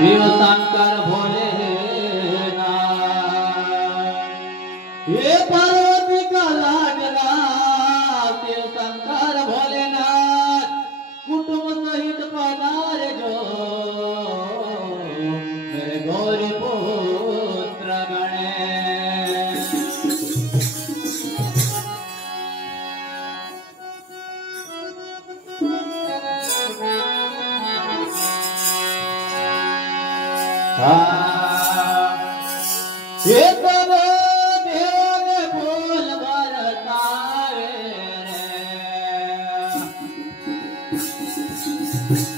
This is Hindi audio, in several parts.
शिव शंकर भोलेनाथ ये पार्वती का लागला शिव शंकर भोलेनाथ कुटुंब सहित पधार जो मेरे गौरी पुत्र गणेश ये तब देव ने फूल बरसाए रे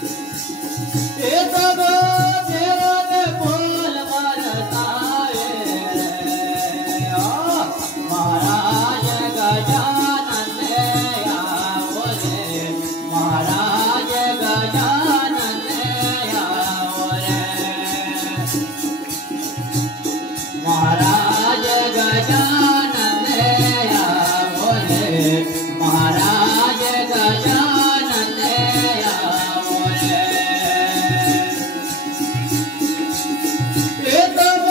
ये तब देव ने फूल बरसाए रे महाराज गजानन आओ रे महाराज गजानन आओ रे महाराज गजानन आओ रे महाराज गजानन आओ रे ये तब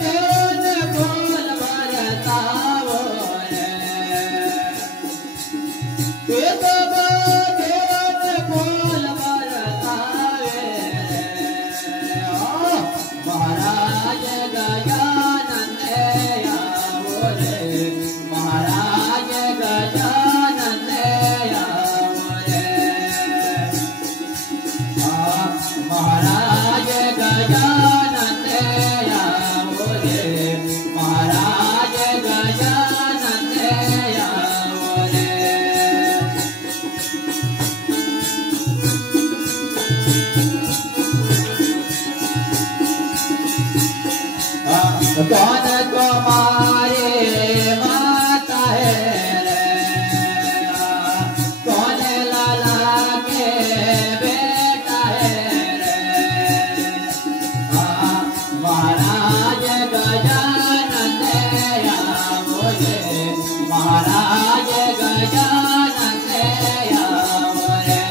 देव ने फूल बरसाओ रे ये तब देव ने फूल बरसाए रे महाराज गजानन आओ रे महाराज गजानन आओ रे महाराज गजानन आओ रे महाराज गजानन आओ रे कौन तुम्हारे माता है रे कौन लाला के बेटा है रे महाराज गजानन आओ रे महाराज गजानन आओ रे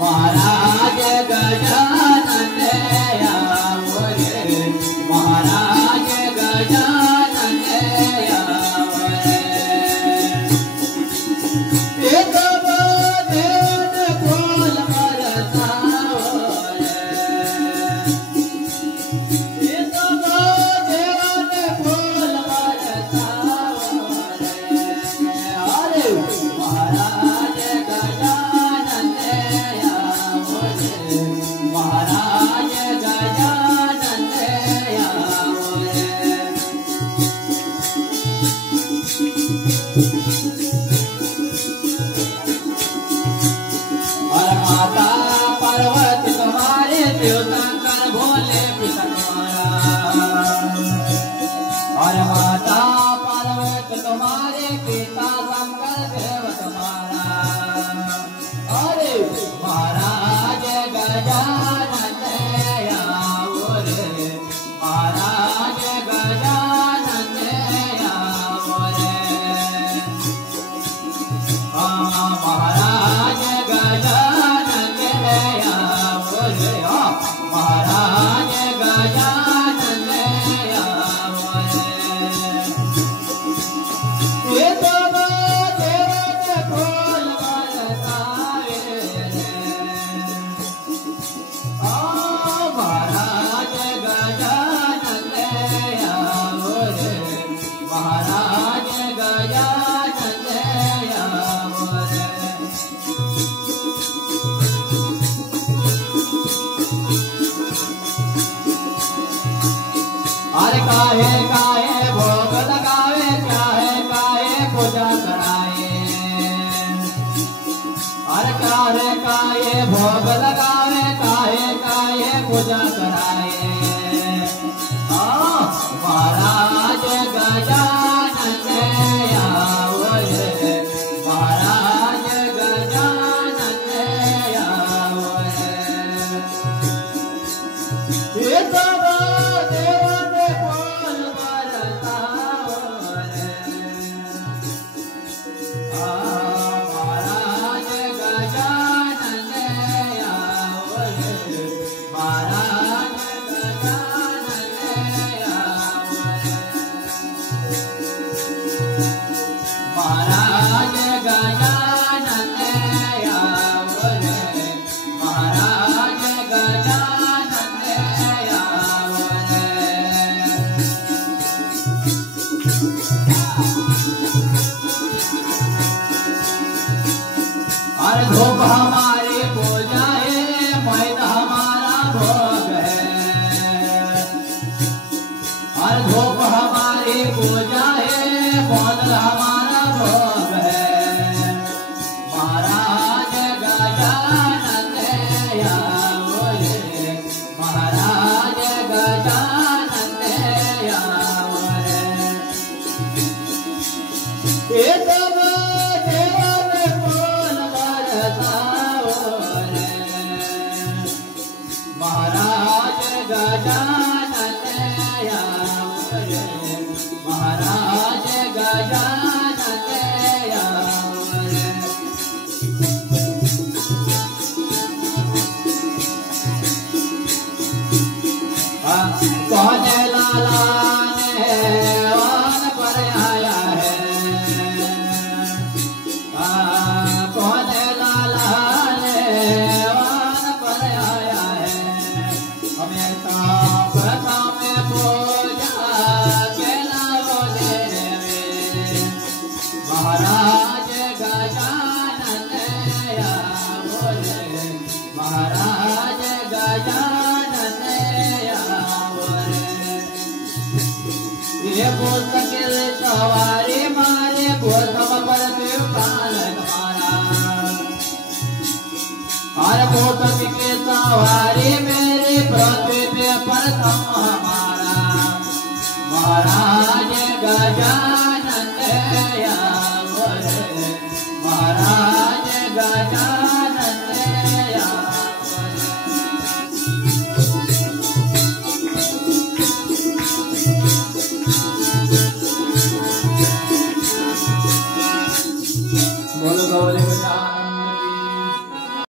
महाराज गजानन आओ रे महाराज गजानन आओ रे ये तब देव ने फूल बरसाओ रे ये तब देव ने फूल बरसाओ रे अरे महाराज गजानन आओ रे महाराज गजानन आओ रे और माता पार्वती तुम्हारे देव शंकर भोले पिता तुम्हारा और माता पार्वती तुम्हारे पिता शंकर देव तुम्हारा अरे महाराज गजानन आओ रे महाराज गजानन आओ रे महाराज गजानन आओ रे महाराज गजानन आओ रे ये तब देव ने फूल बरसाए रे महाराज गजानन आओ रे महाराज गजानन आओ रे अरे काहे काहे भोग लगावे काहे काहे पूजा कराए अरे काहे काहे भोग लगावे काहे काहे पूजा कराए महाराज गजानन आओ रे महाराज गजानन आओ रे ये तब देव ने फूल बरसाओ रे महाराज गजानन महाराज गजानन आवरे ये पुस्तके सवारी मारे प्रथम पर प्राण हमारा हर पुस्तक के सवारी मेरे पृथ्वी पे प्रथम हमारा महाराज गजानन